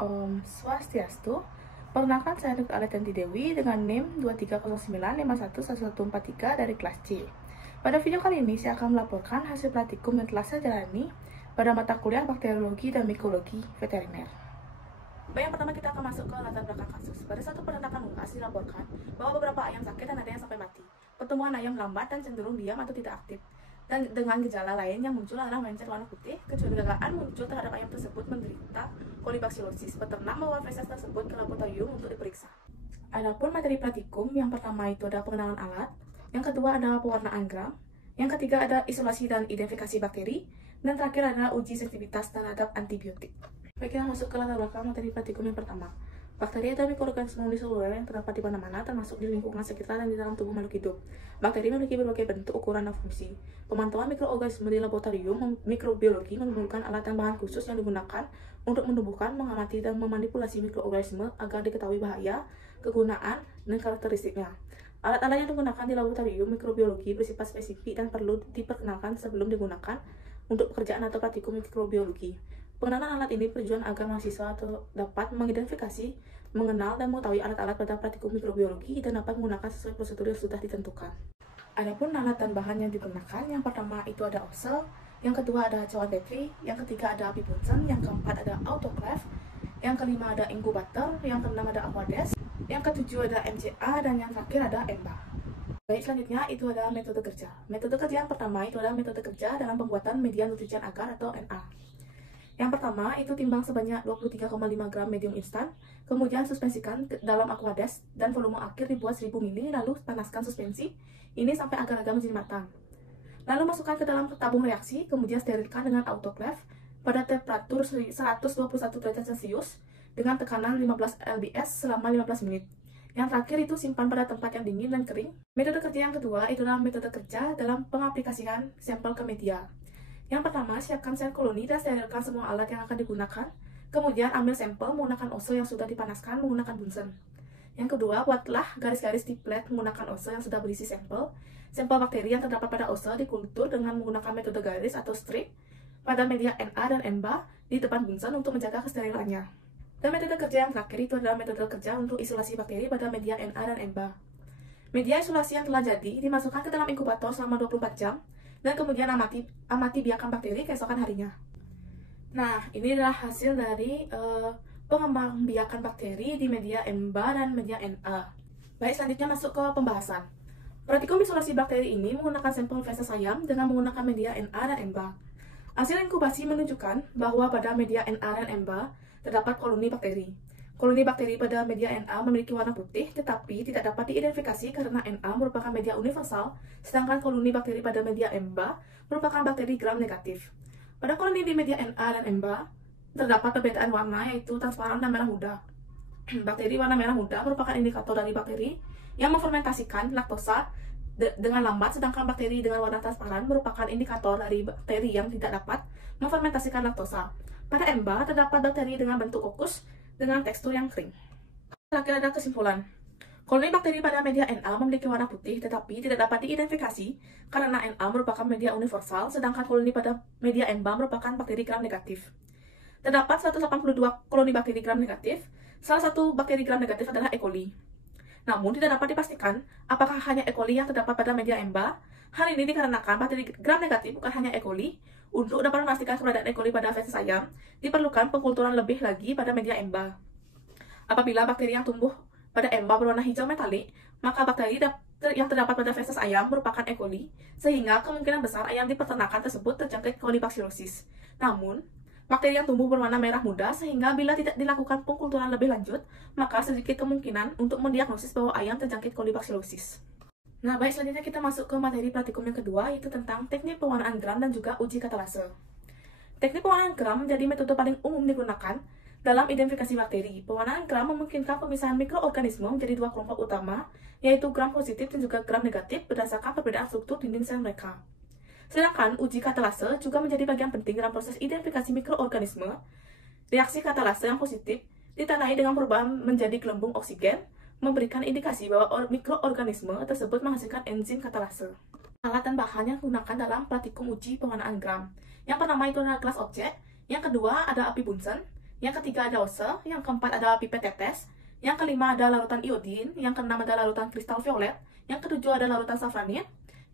Om Swastiastu. Perkenalkan, saya Dr. Aletyanti Dewi dengan NIM 2309511143 dari kelas C. Pada video kali ini, saya akan melaporkan hasil praktikum yang telah saya jalani pada mata kuliah bakteriologi dan mikrobiologi veteriner. Baik, yang pertama kita akan masuk ke latar belakang kasus. Pada satu penetapan UAS dilaporkan bahwa beberapa ayam sakit dan ada yang sampai mati. Pertumbuhan ayam lambat dan cenderung diam atau tidak aktif. Dan dengan gejala lain yang muncul adalah mencret warna putih. Kecurigaan muncul terhadap ayam tersebut menderita kolibaksiosis. Peternak membawa feses tersebut ke laboratorium untuk diperiksa. Adapun materi praktikum, yang pertama itu ada pengenalan alat, yang kedua ada pewarnaan gram, yang ketiga ada isolasi dan identifikasi bakteri, dan terakhir adalah uji sensitivitas terhadap antibiotik. Baik, kita masuk ke latar belakang materi praktikum yang pertama. Bakteri adalah mikroorganisme uniseluler yang terdapat di mana-mana, termasuk di lingkungan sekitar dan di dalam tubuh makhluk hidup. Bakteri memiliki berbagai bentuk, ukuran, dan fungsi. Pemantauan mikroorganisme di laboratorium mikrobiologi memerlukan alat dan bahan khusus yang digunakan untuk menumbuhkan, mengamati, dan memanipulasi mikroorganisme agar diketahui bahaya, kegunaan, dan karakteristiknya. Alat-alat yang digunakan di laboratorium mikrobiologi bersifat spesifik dan perlu diperkenalkan sebelum digunakan untuk pekerjaan atau praktikum mikrobiologi. Pengenalan alat ini bertujuan agar mahasiswa dapat mengidentifikasi, mengenal, dan mengetahui alat-alat pada praktikum mikrobiologi dan dapat menggunakan sesuai prosedur yang sudah ditentukan. Adapun alat dan bahan yang digunakan, yang pertama itu ada OSE, yang kedua ada cawan Petri, yang ketiga ada api Bunsen, yang keempat ada autoclave, yang kelima ada inkubator, yang keenam ada aquadesk, yang ketujuh ada MCA, dan yang terakhir ada EMBA. Baik, selanjutnya itu adalah metode kerja. Metode kerja yang pertama itu adalah metode kerja dalam pembuatan media nutrisen agar atau NA. Yang pertama, itu timbang sebanyak 23,5 gram medium instan, kemudian suspensikan ke dalam aquadesk, dan volume akhir dibuat 1000 ml, lalu panaskan suspensi ini sampai agar-agar menjadi matang. Lalu masukkan ke dalam tabung reaksi, kemudian sterilkan dengan autoclave pada temperatur 121 derajat Celcius dengan tekanan 15 lbs selama 15 menit. Yang terakhir itu simpan pada tempat yang dingin dan kering. Metode kerja yang kedua itu adalah metode kerja dalam pengaplikasian sampel ke media. Yang pertama, siapkan sel koloni dan sterilkan semua alat yang akan digunakan. Kemudian ambil sampel menggunakan OSE yang sudah dipanaskan menggunakan Bunsen. Yang kedua, buatlah garis-garis di plate menggunakan OSE yang sudah berisi sampel. Sampel bakteri yang terdapat pada OSE dikultur dengan menggunakan metode garis atau strip pada media NA dan EMBA di depan Bunsen untuk menjaga kesterilannya. Dan metode kerja yang terakhir itu adalah metode kerja untuk isolasi bakteri pada media NA dan EMBA. Media isolasi yang telah jadi dimasukkan ke dalam inkubator selama 24 jam dan kemudian amati biakan bakteri keesokan harinya. Nah, ini adalah hasil dari pengembangbiakan bakteri di media EMBA dan media NA. Baik, selanjutnya masuk ke pembahasan. Praktikum isolasi bakteri ini menggunakan sampel feses ayam dengan menggunakan media NA dan EMBA. Hasil inkubasi menunjukkan bahwa pada media NA dan EMBA terdapat koloni bakteri. Koloni bakteri pada media NA memiliki warna putih, tetapi tidak dapat diidentifikasi karena NA merupakan media universal, sedangkan koloni bakteri pada media EMBA merupakan bakteri gram negatif. Pada koloni di media NA dan EMBA, terdapat perbedaan warna yaitu transparan dan merah muda. Bakteri warna merah muda merupakan indikator dari bakteri yang memfermentasikan laktosa dengan lambat, sedangkan bakteri dengan warna transparan merupakan indikator dari bakteri yang tidak dapat memfermentasikan laktosa. Pada EMBA, terdapat bakteri dengan bentuk kokus dengan tekstur yang kering. Terakhir ada kesimpulan. Koloni bakteri pada media NA memiliki warna putih tetapi tidak dapat diidentifikasi karena NA merupakan media universal, sedangkan koloni pada media EMBA merupakan bakteri gram negatif. Terdapat 182 koloni bakteri gram negatif. Salah satu bakteri gram negatif adalah E. coli. Namun tidak dapat dipastikan apakah hanya E. coli yang terdapat pada media EMBA. Hal ini dikarenakan bakteri gram negatif bukan hanya E. coli. Untuk dapat memastikan keberadaan E. coli pada feses ayam, diperlukan pengkulturan lebih lagi pada media EMBA. Apabila bakteri yang tumbuh pada EMBA berwarna hijau metalik, maka bakteri yang terdapat pada feses ayam merupakan E. coli, sehingga kemungkinan besar ayam di peternakan tersebut terjangkit kolibaksiosis. Namun, bakteri yang tumbuh berwarna merah muda, sehingga bila tidak dilakukan pengkulturan lebih lanjut, maka sedikit kemungkinan untuk mendiagnosis bahwa ayam terjangkit kolibaksiosis. Nah, baik, selanjutnya kita masuk ke materi praktikum yang kedua, yaitu tentang teknik pewarnaan gram dan juga uji katalase. Teknik pewarnaan gram menjadi metode paling umum digunakan dalam identifikasi bakteri. Pewarnaan gram memungkinkan pemisahan mikroorganisme menjadi dua kelompok utama, yaitu gram positif dan juga gram negatif berdasarkan perbedaan struktur dinding sel mereka. Sedangkan uji katalase juga menjadi bagian penting dalam proses identifikasi mikroorganisme. Reaksi katalase yang positif ditandai dengan perubahan menjadi gelembung oksigen, memberikan indikasi bahwa mikroorganisme tersebut menghasilkan enzim katalase. Alat dan bahan yang digunakan dalam praktikum uji pewarnaan gram. Yang pertama itu adalah gelas objek, yang kedua ada api Bunsen, yang ketiga ada ose, yang keempat ada pipet tetes, yang kelima ada larutan iodin, yang keenam ada larutan kristal violet, yang ketujuh ada larutan safranin,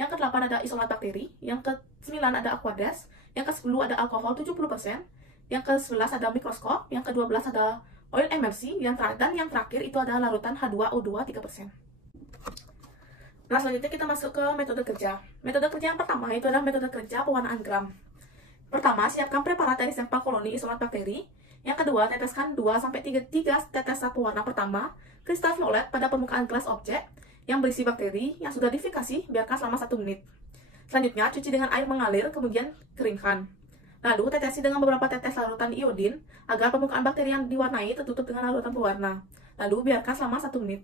yang kedelapan ada isolat bakteri, yang ke-9 ada aqueduct, yang ke-10 ada alkohol 70%, yang ke-11 ada mikroskop, yang ke-12 ada oil emulsi, dan yang terakhir itu ada larutan H2O2 3%. Nah, selanjutnya kita masuk ke metode kerja. Metode kerja yang pertama itu adalah metode kerja pewarnaan gram. Pertama, siapkan preparat dari sampel koloni isolat bakteri. Yang kedua, teteskan 2-3 tetes zat pewarna pertama kristal violet pada permukaan gelas objek yang berisi bakteri yang sudah difikasi, biarkan selama 1 menit. Selanjutnya, cuci dengan air mengalir, kemudian keringkan. Lalu, tetesi dengan beberapa tetes larutan iodin agar permukaan bakteri yang diwarnai tertutup dengan larutan pewarna. Lalu, biarkan selama 1 menit.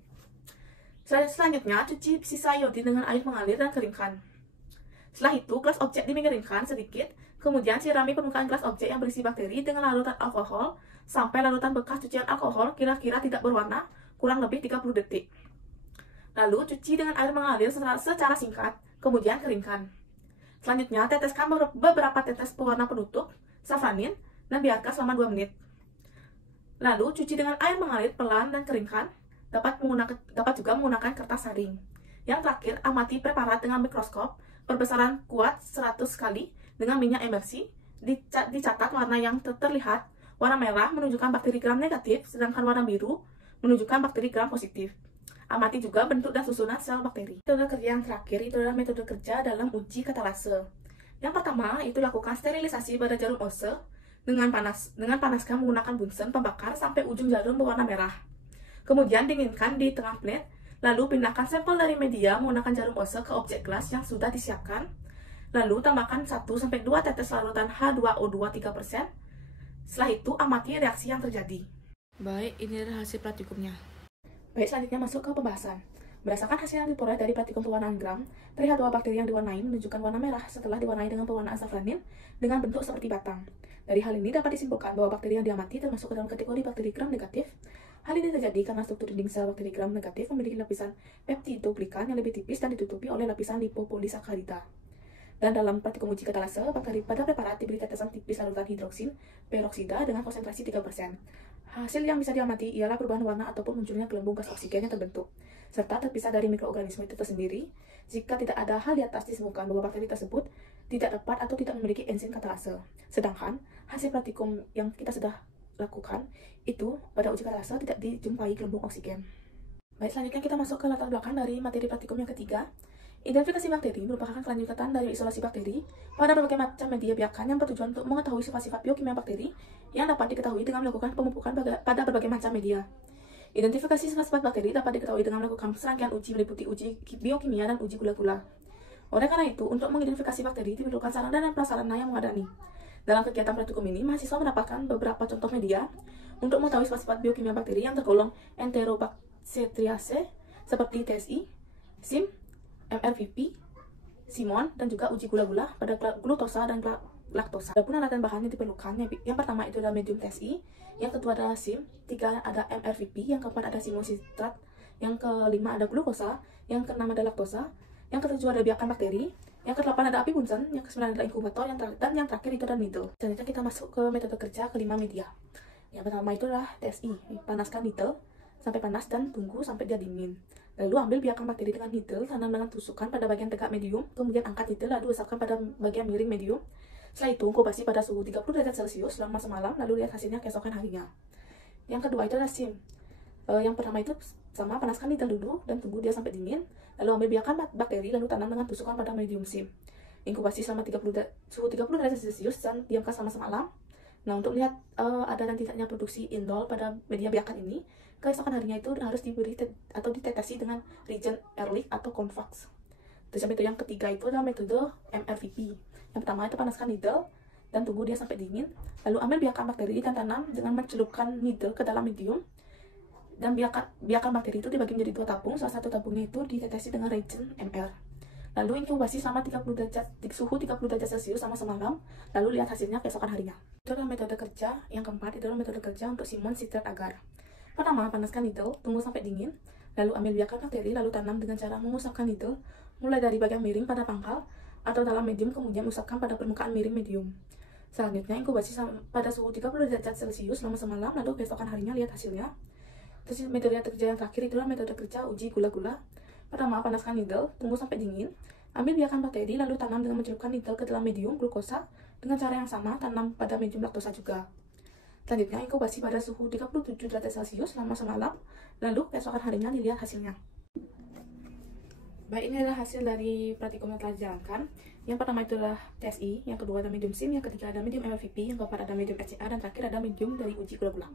Selanjutnya, cuci sisa iodin dengan air mengalir dan keringkan. Setelah itu, gelas objek dimiringkan sedikit, kemudian sirami permukaan gelas objek yang berisi bakteri dengan larutan alkohol sampai larutan bekas cucian alkohol kira-kira tidak berwarna, kurang lebih 30 detik. Lalu, cuci dengan air mengalir secara singkat, kemudian keringkan. Selanjutnya, teteskan beberapa tetes pewarna penutup, safranin, dan biarkan selama 2 menit. Lalu, cuci dengan air mengalir pelan dan keringkan. Dapat juga menggunakan kertas saring. Yang terakhir, amati preparat dengan mikroskop berbesaran kuat 100 kali dengan minyak emulsi. Dicatat warna yang terlihat, warna merah menunjukkan bakteri gram negatif, sedangkan warna biru menunjukkan bakteri gram positif. Amati juga bentuk dan susunan sel bakteri. Metode kerja yang terakhir itu adalah metode kerja dalam uji katalase. Yang pertama, itu lakukan sterilisasi pada jarum ose dengan panaskan menggunakan bunsen pembakar sampai ujung jarum berwarna merah. Kemudian dinginkan di tengah plate, lalu pindahkan sampel dari media menggunakan jarum ose ke objek gelas yang sudah disiapkan. Lalu tambahkan 1-2 tetes larutan H2O2 3%. Setelah itu amati reaksi yang terjadi. Baik, ini adalah hasil praktikumnya. Baik, selanjutnya masuk ke pembahasan. Berdasarkan hasil yang diperoleh dari praktikum pewarnaan gram, terlihat bahwa bakteri yang diwarnai menunjukkan warna merah setelah diwarnai dengan pewarnaan safranin dengan bentuk seperti batang. Dari hal ini dapat disimpulkan bahwa bakteri yang diamati termasuk ke dalam kategori bakteri gram negatif. Hal ini terjadi karena struktur dinding sel bakteri gram negatif memiliki lapisan peptidoglikan yang lebih tipis dan ditutupi oleh lapisan lipopolisakarida. Dan dalam praktikum uji katalase, bakteri pada preparat diberi tetesan tipis larutan hidroksin peroksida dengan konsentrasi 3%. Hasil yang bisa diamati ialah perubahan warna ataupun munculnya gelembung gas oksigen yang terbentuk, serta terpisah dari mikroorganisme itu tersendiri. Jika tidak ada hal di atas disebutkan bahwa bakteri tersebut tidak dapat atau tidak memiliki enzim katalase. Sedangkan hasil praktikum yang kita sudah lakukan itu pada uji katalase tidak dijumpai gelembung oksigen. Baik, selanjutnya kita masuk ke latar belakang dari materi praktikum yang ketiga. Identifikasi bakteri merupakan kelanjutan dari isolasi bakteri pada berbagai macam media biakan yang bertujuan untuk mengetahui sifat-sifat biokimia bakteri yang dapat diketahui dengan melakukan pemupukan pada berbagai macam media. Identifikasi sifat-sifat bakteri dapat diketahui dengan melakukan serangkaian uji meliputi uji biokimia dan uji gula-gula. Oleh karena itu, untuk mengidentifikasi bakteri diperlukan sarana dan prasarana yang memadai. Dalam kegiatan praktikum ini, mahasiswa mendapatkan beberapa contoh media untuk mengetahui sifat-sifat biokimia bakteri yang tergolong Enterobacteriaceae seperti TSI, SIM, MRVP, Simon, dan juga uji gula-gula pada glutosa dan laktosa. Adapun alat dan bahan yang diperlukan, yang pertama itu adalah medium TSI, yang kedua adalah SIM, 3 ada MRVP, yang keempat ada simon citrat, yang kelima ada glukosa, yang keenam ada laktosa, yang ketujuh ada biakan bakteri, yang ke-8 ada api bunsen, yang ke-9 adalah inkubator, dan yang terakhir itu adalah needle. Selanjutnya kita masuk ke metode kerja kelima media. Yang pertama itu adalah TSI, panaskan needle sampai panas dan tunggu sampai dia dingin. Lalu ambil biakan bakteri dengan needle, tanam dengan tusukan pada bagian tegak medium, kemudian angkat needle lalu usapkan pada bagian miring medium. Setelah itu inkubasi pada suhu 30 derajat Celcius selama semalam, lalu lihat hasilnya keesokan harinya. Yang kedua itu adalah SIM. Yang pertama itu sama, panaskan needle dulu dan tunggu dia sampai dingin, lalu ambil biakan bakteri lalu tanam dengan tusukan pada medium SIM. Inkubasi selama suhu 30 derajat Celcius dan diamkan selama semalam. Nah, untuk lihat ada dan tidaknya produksi indol pada media biakan ini, keesokan harinya itu harus diberi atau ditetesi dengan reagent Ehrlich atau Convax. Terus itu yang ketiga itu adalah metode MRVP. Yang pertama itu panaskan needle dan tunggu dia sampai dingin, lalu ambil biakan bakteri dan tanam dengan mencelupkan needle ke dalam medium. Dan biakan bakteri itu dibagi menjadi 2 tabung, salah satu tabungnya itu ditetesi dengan reagent MR. Lalu inkubasi selama suhu 30 derajat Celcius selama semalam, lalu lihat hasilnya keesokan harinya. Itu adalah metode kerja yang keempat, itu adalah metode kerja untuk simon citrat agar. Pertama, panaskan needle, tunggu sampai dingin, lalu ambil biakan bakteri, lalu tanam dengan cara mengusapkan needle, mulai dari bagian miring pada pangkal, atau dalam medium, kemudian usapkan pada permukaan miring medium. Selanjutnya, inkubasi pada suhu 30 derajat Celcius selama semalam, lalu keesokan harinya lihat hasilnya. Terus metode kerja yang terakhir itulah metode kerja uji gula-gula. Pertama, panaskan needle, tunggu sampai dingin. Ambil biakan bakteri, lalu tanam dengan mencelupkan needle ke dalam medium glukosa. Dengan cara yang sama, tanam pada medium laktosa juga. Selanjutnya, inkubasi pada suhu 37 derajat Celcius selama semalam, lalu keesokan harinya dilihat hasilnya. Baik, ini adalah hasil dari praktikum yang telah dijalankan. Yang pertama itu adalah TSI, yang kedua ada medium SIM, yang ketiga ada medium MLVP, yang keempat ada medium HCA, dan terakhir ada medium dari uji gula-gula.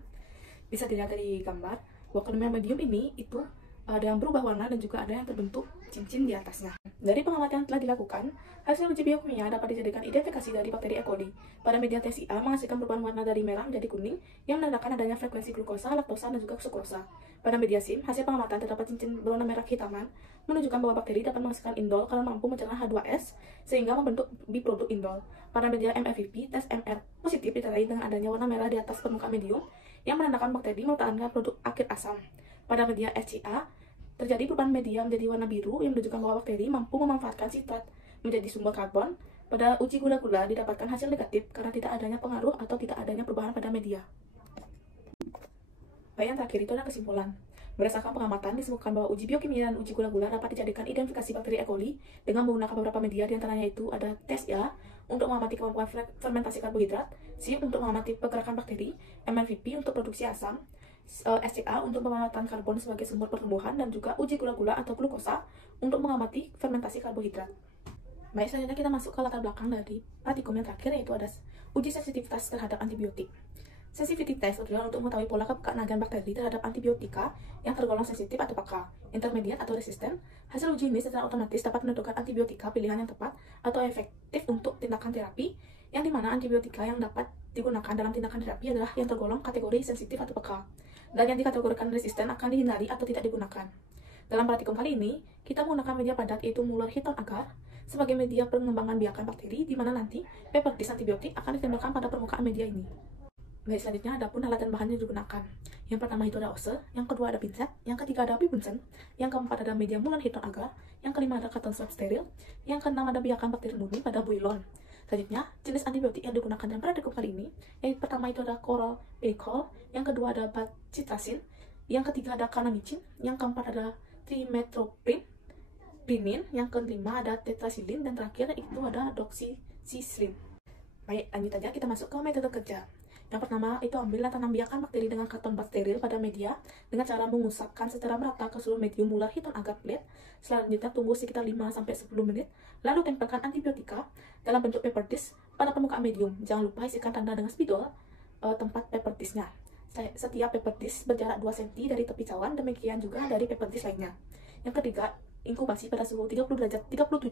Bisa dilihat dari gambar bahwa kelima medium ini itu ada yang berubah warna dan juga ada yang terbentuk cincin di atasnya. Dari pengamatan yang telah dilakukan, hasil uji biokimia dapat dijadikan identifikasi dari bakteri E. coli. Pada media TSI menghasilkan perubahan warna dari merah menjadi kuning yang menandakan adanya frekuensi glukosa, laktosa, dan juga sukrosa. Pada media SIM, hasil pengamatan terdapat cincin berwarna merah kehitaman menunjukkan bahwa bakteri dapat menghasilkan indol karena mampu mencerna H2S sehingga membentuk biproduk indol. Pada media MFVP, tes MR positif ditandai dengan adanya warna merah di atas permukaan medium yang menandakan bakteri meletakkan produk akhir asam. Pada media HCA, terjadi perubahan media menjadi warna biru yang menunjukkan bahwa bakteri mampu memanfaatkan sitrat menjadi sumber karbon. Pada uji gula-gula didapatkan hasil negatif karena tidak adanya pengaruh atau tidak adanya perubahan pada media. Baik, yang terakhir itu adalah kesimpulan. Berdasarkan pengamatan, disebutkan bahwa uji biokimia dan uji gula-gula dapat dijadikan identifikasi bakteri E. coli dengan menggunakan beberapa media, diantaranya itu ada TSA untuk mengamati kemampuan fermentasi karbohidrat, SIM untuk mengamati pergerakan bakteri, MLVP untuk produksi asam, SCA untuk pengamatan karbon sebagai sumber pertumbuhan, dan juga uji gula-gula atau glukosa untuk mengamati fermentasi karbohidrat. Baik, selanjutnya kita masuk ke latar belakang dari praktikum yang terakhir, yaitu ada uji sensitivitas terhadap antibiotik. Sensitivity test adalah untuk mengetahui pola kepekaan agen bakteri terhadap antibiotika yang tergolong sensitif atau peka, intermediate atau resisten. Hasil uji ini secara otomatis dapat menentukan antibiotika pilihan yang tepat atau efektif untuk tindakan terapi, yang dimana antibiotika yang dapat digunakan dalam tindakan terapi adalah yang tergolong kategori sensitif atau peka, dan yang dikategorikan resisten akan dihindari atau tidak digunakan. Dalam praktikum kali ini, kita menggunakan media padat yaitu Muller-Hitton agar sebagai media pengembangan biakan bakteri, di mana nanti paper disk antibiotik akan ditembakkan pada permukaan media ini. Baik, selanjutnya ada pun alat dan bahan yang digunakan. Yang pertama itu ada ose, yang kedua ada pinset, yang ketiga ada api bunsen, yang keempat ada media Muller-Hitton agar, yang kelima ada cotton swab steril, yang keenam ada biakan bakteri murni pada builon. Selanjutnya, jenis antibiotik yang digunakan dalam praktikum kali ini, yang pertama itu ada coral pedicol, yang kedua ada bacitracin, yang ketiga ada kanamicin, yang keempat ada trimethoprim, yang kelima ada tetrasilin, dan terakhir itu ada doxycycline. Baik, lanjut aja kita masuk ke metode kerja. Yang pertama itu ambillah tanam biakan bakteri dengan karton bak steril pada media dengan cara mengusapkan secara merata ke seluruh medium Muller-Hitton agar plate. Selanjutnya tunggu sekitar 5-10 menit, lalu tempelkan antibiotika dalam bentuk paper disk pada permukaan medium. Jangan lupa isikan tanda dengan spidol tempat paper disknya. Setiap paper disk berjarak 2 cm dari tepi cawan, demikian juga dari paper disk lainnya. Yang ketiga, inkubasi pada suhu 37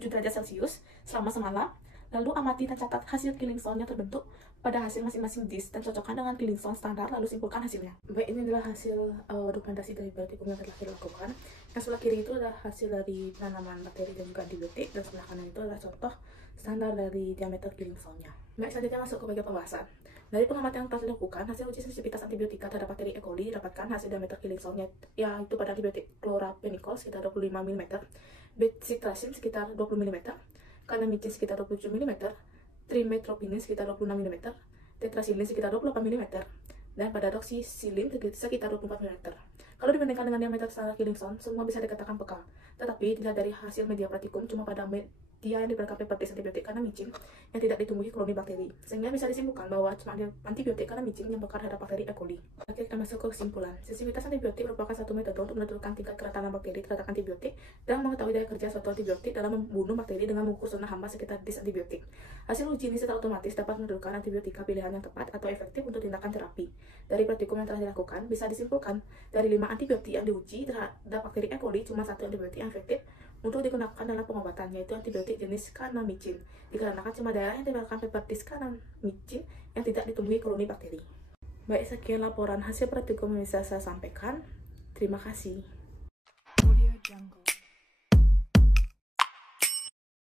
derajat Celcius selama semalam. Lalu amati dan catat hasil killing zone yang terbentuk pada hasil masing-masing disk dan cocokkan dengan killing zone standar, lalu simpulkan hasilnya. Baik, ini adalah hasil dokumentasi dari praktikum yang telah dilakukan. Yang sebelah kiri itu adalah hasil dari penanaman bakteri dan juga antibiotik, dan sebelah kanan itu adalah contoh standar dari diameter killing zone-nya. Baik, selanjutnya masuk ke bagian pembahasan. Dari pengamatan yang telah dilakukan, hasil uji sensitivitas antibiotika terhadap bakteri E. coli didapatkan hasil diameter killing zone-nya yaitu pada antibiotik chloramphenicol sekitar 25 mm, bacitracin sekitar 20 mm, kanamicin sekitar 27 mm, trimethoprim sekitar 26 mm, tetrasilin sekitar 28 mm, dan pada doxycycline sekitar 24 mm. Kalau dibandingkan dengan diameter standar killing zone, semua bisa dikatakan peka. Tetapi dilihat dari hasil media praktikum, cuma pada media yang diberikan paper disk antibiotik kanamicin yang tidak ditumbuhi koloni bakteri, sehingga bisa disimpulkan bahwa cuma antibiotik kanamicin yang peka terhadap bakteri E. coli. Oke, kita masuk ke kesimpulan. Sensitivitas antibiotik merupakan satu metode untuk menentukan tingkat keratanan bakteri terhadap antibiotik dan mengetahui daya kerja suatu antibiotik dalam membunuh bakteri dengan mengukur zona hama sekitar disk antibiotik. Hasil uji ini secara otomatis dapat menentukan antibiotika pilihan yang tepat atau efektif untuk tindakan terapi. Dari praktikum yang telah dilakukan, bisa disimpulkan dari 5 antibiotik yang diuji terhadap bakteri E. coli, cuma satu antibiotik yang efektif untuk digunakan dalam pengobatan, yaitu antibiotik jenis kanamicin, dikarenakan cuma daerah yang diberikan paper disk kanamicin yang tidak ditumbuhi koloni bakteri. Baik, sekian laporan hasil praktikum yang bisa saya sampaikan. Terima kasih.